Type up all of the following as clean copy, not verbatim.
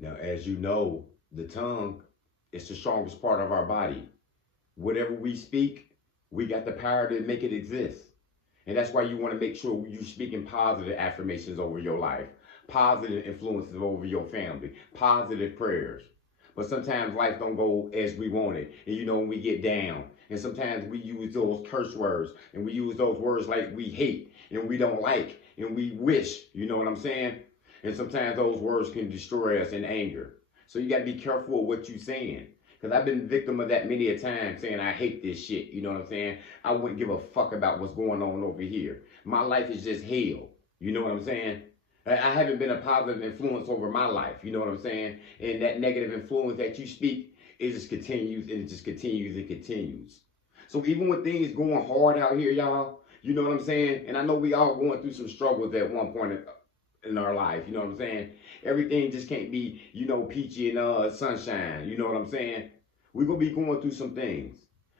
Now, as you know, the tongue is the strongest part of our body. Whatever we speak, we got the power to make it exist. And that's why you want to make sure you're speaking positive affirmations over your life, positive influences over your family, positive prayers. But sometimes life don't go as we want it. And you know, when we get down, and sometimes we use those curse words and we use those words like we hate and we don't like and we wish, you know what I'm saying? And sometimes those words can destroy us in anger. So you got to be careful of what you're saying. Because I've been victim of that many a time saying I hate this shit. You know what I'm saying? I wouldn't give a fuck about what's going on over here. My life is just hell. You know what I'm saying? I haven't been a positive influence over my life. You know what I'm saying? And that negative influence that you speak, it just continues and it just continues and continues. So even when things going hard out here, y'all, you know what I'm saying? And I know we all going through some struggles at one point in our life. You know what I'm saying? Everything just can't be, you know, peachy and sunshine. You know what I'm saying? We're gonna be going through some things,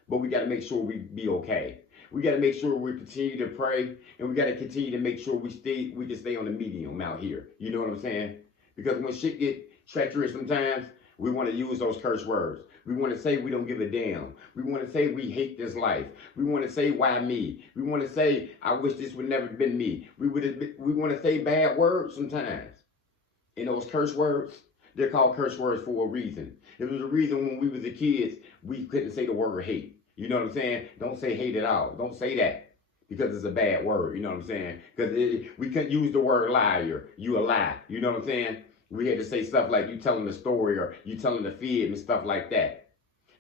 but we got to make sure we be okay. We got to make sure we continue to pray, and we got to continue to make sure we can stay on the medium out here. You know what I'm saying? Because when shit get treacherous sometimes, we want to use those curse words. We want to say we don't give a damn. We want to say we hate this life. We want to say why me. We want to say I wish this would never been me. We want to say bad words sometimes. And those curse words, they're called curse words for a reason. It was a reason when we was the kids, we couldn't say the word hate. You know what I'm saying? Don't say hate at all. Don't say that because it's a bad word. You know what I'm saying? Because we couldn't use the word liar. You a lie. You know what I'm saying? We had to say stuff like you telling the story or you telling the fib and stuff like that.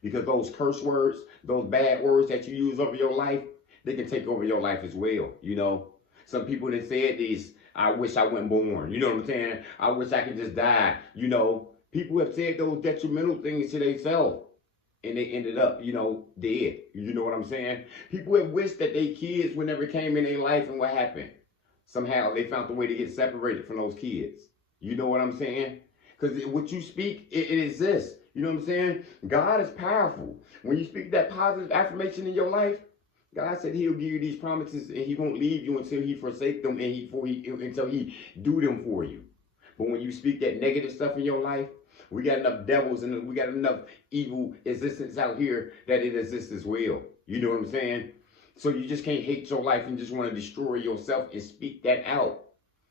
Because those curse words, those bad words that you use over your life, they can take over your life as well. You know, some people that said these, I wish I wasn't born. You know what I'm saying? I wish I could just die. You know, people have said those detrimental things to themselves and they ended up, you know, dead. You know what I'm saying? People have wished that their kids would never came in their life, and what happened? Somehow they found a way to get separated from those kids. You know what I'm saying? Because what you speak, it exists. You know what I'm saying? God is powerful. When you speak that positive affirmation in your life, God said He'll give you these promises, and He won't leave you until He forsake them, and until He do them for you. But when you speak that negative stuff in your life, we got enough devils and we got enough evil existence out here that it exists as well. You know what I'm saying? So you just can't hate your life and just want to destroy yourself and speak that out.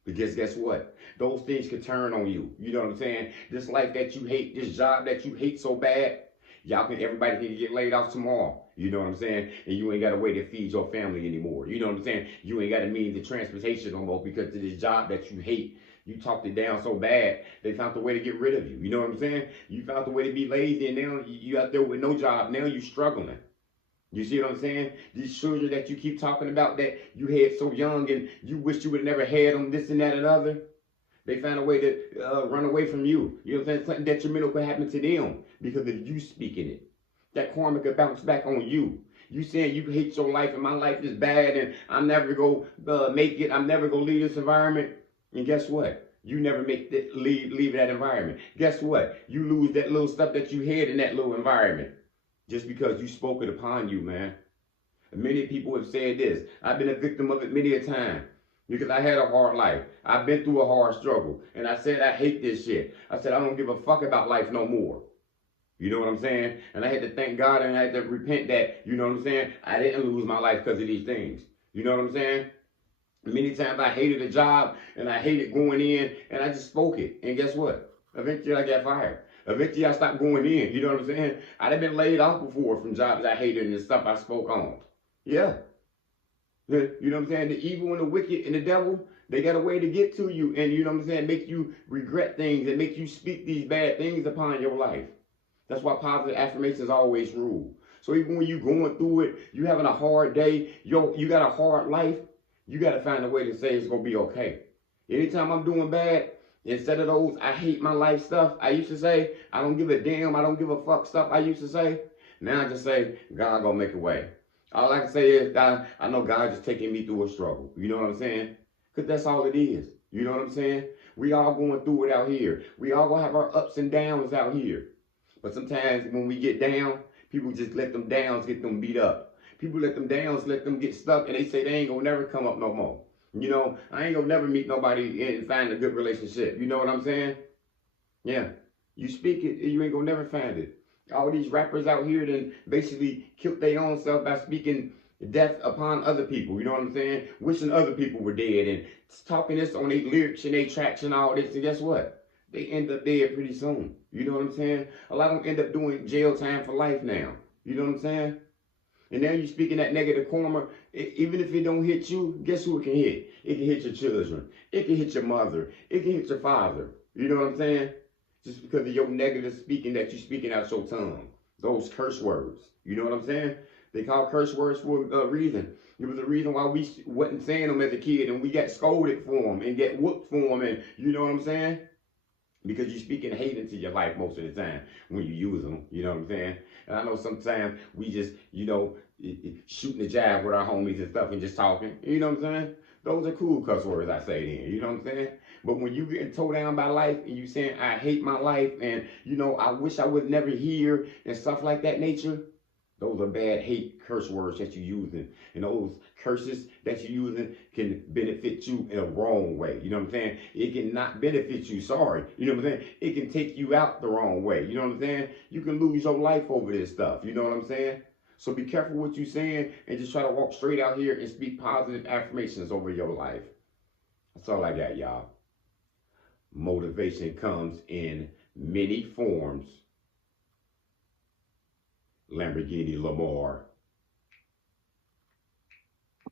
Because guess what? Those things could turn on you. You know what I'm saying? This life that you hate, this job that you hate so bad, everybody can get laid off tomorrow. You know what I'm saying? And you ain't got a way to feed your family anymore. You know what I'm saying? You ain't got a means of transportation no more because of this job that you hate. You talked it down so bad, they found a way to get rid of you. You know what I'm saying? You found a way to be lazy, and now you out there with no job. Now you struggling. You see what I'm saying? These children that you keep talking about that you had so young and you wish you would have never had them, this and that and other. They found a way to run away from you. You know what I'm saying? Something detrimental could happen to them because of you speaking it. That karma could bounce back on you. You saying you hate your life and my life is bad and I'm never going to make it. I'm never going to leave this environment. And guess what? You never leave that environment. Guess what? You lose that little stuff that you had in that little environment just because you spoke it upon you, man. And many people have said this. I've been a victim of it many a time because I had a hard life. I've been through a hard struggle. And I said, I hate this shit. I said, I don't give a fuck about life no more. You know what I'm saying? And I had to thank God and I had to repent that, you know what I'm saying? I didn't lose my life because of these things. You know what I'm saying? Many times I hated a job and I hated going in and I just spoke it. And guess what? Eventually I got fired. Eventually I stopped going in. You know what I'm saying? I'd have been laid off before from jobs I hated and the stuff I spoke on. Yeah. You know what I'm saying? The evil and the wicked and the devil, they got a way to get to you. And you know what I'm saying? Make you regret things and make you speak these bad things upon your life. That's why positive affirmations always rule. So even when you're going through it, you having a hard day, you got a hard life, you got to find a way to say it's going to be okay. Anytime I'm doing bad, instead of those I hate my life stuff, I used to say, I don't give a damn, I don't give a fuck stuff I used to say. Now I just say, God going to make a way. All I can say is, God, I know God just taking me through a struggle. You know what I'm saying? Because that's all it is. You know what I'm saying? We all going through it out here. We all going to have our ups and downs out here. But sometimes when we get down, people just let them downs get them beat up. People let them downs, let them get stuck, and they say they ain't gonna never come up no more. You know, I ain't gonna never meet nobody and find a good relationship. You know what I'm saying? Yeah. You speak it, you ain't gonna never find it. All these rappers out here then basically killed their own self by speaking death upon other people. You know what I'm saying? Wishing other people were dead and talking this on their lyrics and their tracks and all this. And guess what? They end up dead pretty soon. You know what I'm saying? A lot of them end up doing jail time for life now. You know what I'm saying? And now you're speaking that negative karma. Even if it don't hit you, guess who it can hit? It can hit your children. It can hit your mother. It can hit your father. You know what I'm saying? Just because of your negative speaking that you're speaking out your tongue. Those curse words. You know what I'm saying? They call curse words for a reason. It was a reason why we wasn't saying them as a kid and we got scolded for them and get whooped for them. And you know what I'm saying? Because you're speaking hate into your life most of the time when you use them. You know what I'm saying? And I know sometimes we just, shooting the jab with our homies and stuff and just talking. You know what I'm saying? Those are cool cuss words I say then. You know what I'm saying? But when you getting towed down by life and you saying I hate my life and I wish I was never here and stuff like that nature, those are bad hate curse words that you're using. And those curses that you're using can benefit you in a wrong way. You know what I'm saying? It can not benefit you, sorry. You know what I'm saying? It can take you out the wrong way. You know what I'm saying? You can lose your life over this stuff. You know what I'm saying? So be careful what you're saying and just try to walk straight out here and speak positive affirmations over your life. That's all I got, y'all. Motivation comes in many forms. Lamborghini Lamar.